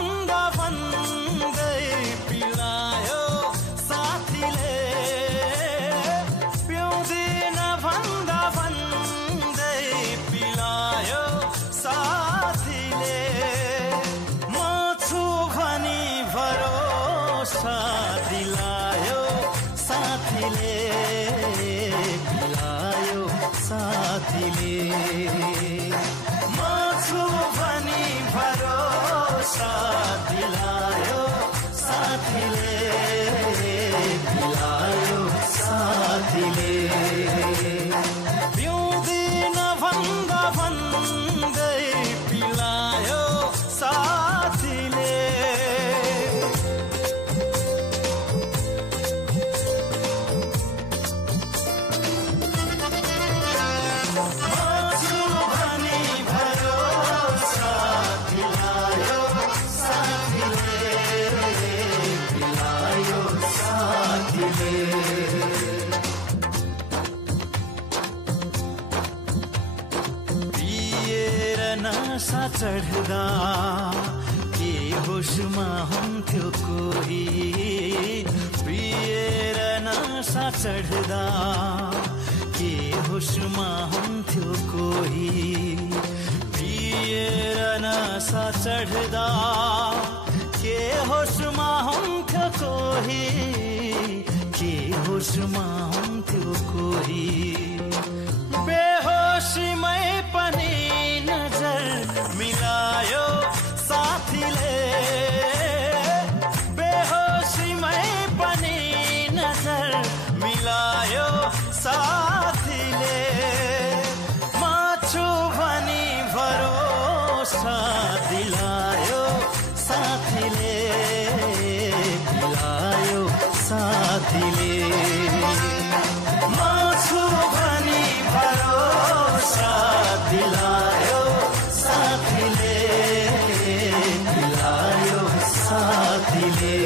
भन्दा भन्दै पिलायो साथीले पिउँदिन भन्दा भन्दै पिलायो साथीले म छु भनी भरोसा दिलायो साथीले पिलायो साथीले म छु भनी भरोसा दिलायो साथीले पिलायो साथीले पिउँदिन भन्दा भन्दै पिलायो साथीले पिएर नशा चढ्दा के होसमा हुन्थ्यो कोही पिएर नशा चढ्दा के होसमा हुन्थ्यो कोही पिएर नशा चढ्दा के होसमा हुन्थ्यो कोही के होसमा हुन्थ्यो कोही बेहोसीमै पनि नजर मिलायो साथीले बेहोसीमै पनि नजर मिलायो साथीले म छु भनी भरोसा दिलायो साथीले पिलायो साथीले म छु भनी भरोसा दिलायो साथीले पिलायो साथीले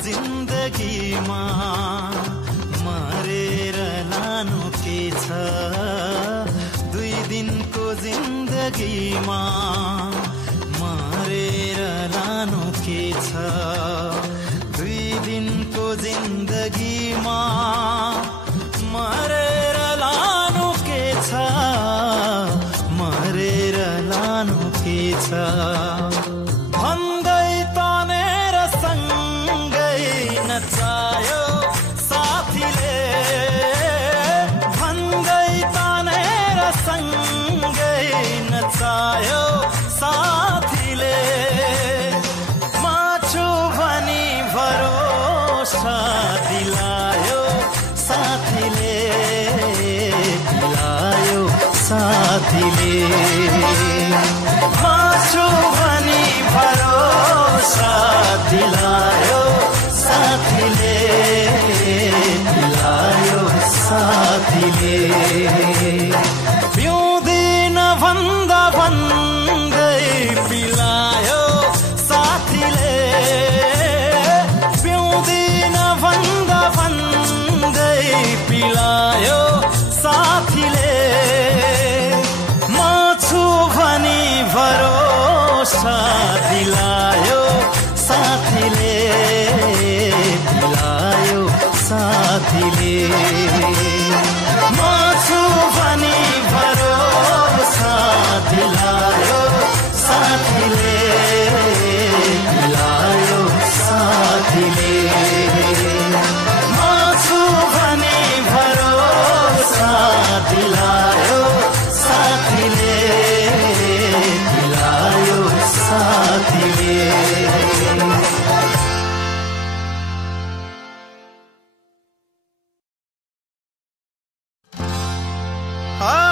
जिन्दगीमा मरेर लानु के छ 2 दिनको जिन्दगीमा मरेर लानु के छ 2 दिनको जिन्दगीमा मरेर लानु के छ मरेर लानु के छ भन्दै तनेर सँगै नचायो साथीले भन्दै तनेर सँगै नचायो साथीले म छु भनी भरोसा दिलायो साथीले पिलायो साथीले म छु भनी भरोसा दिलायो साथीले पिलायो साथीले पिउँदिन भन्दा भन्दै पिलायो साथीले पिउँदिन भन्दा भन्दै पिलायो साथीले म छु भनी भरोसा दिलायो साथीले पिलायो साथीले म छु भनी भरोसा दिलायो साथीले पिलायो साथीले म छु भनी भरोसा दिलायो साथीले पिलायो साथीले Ah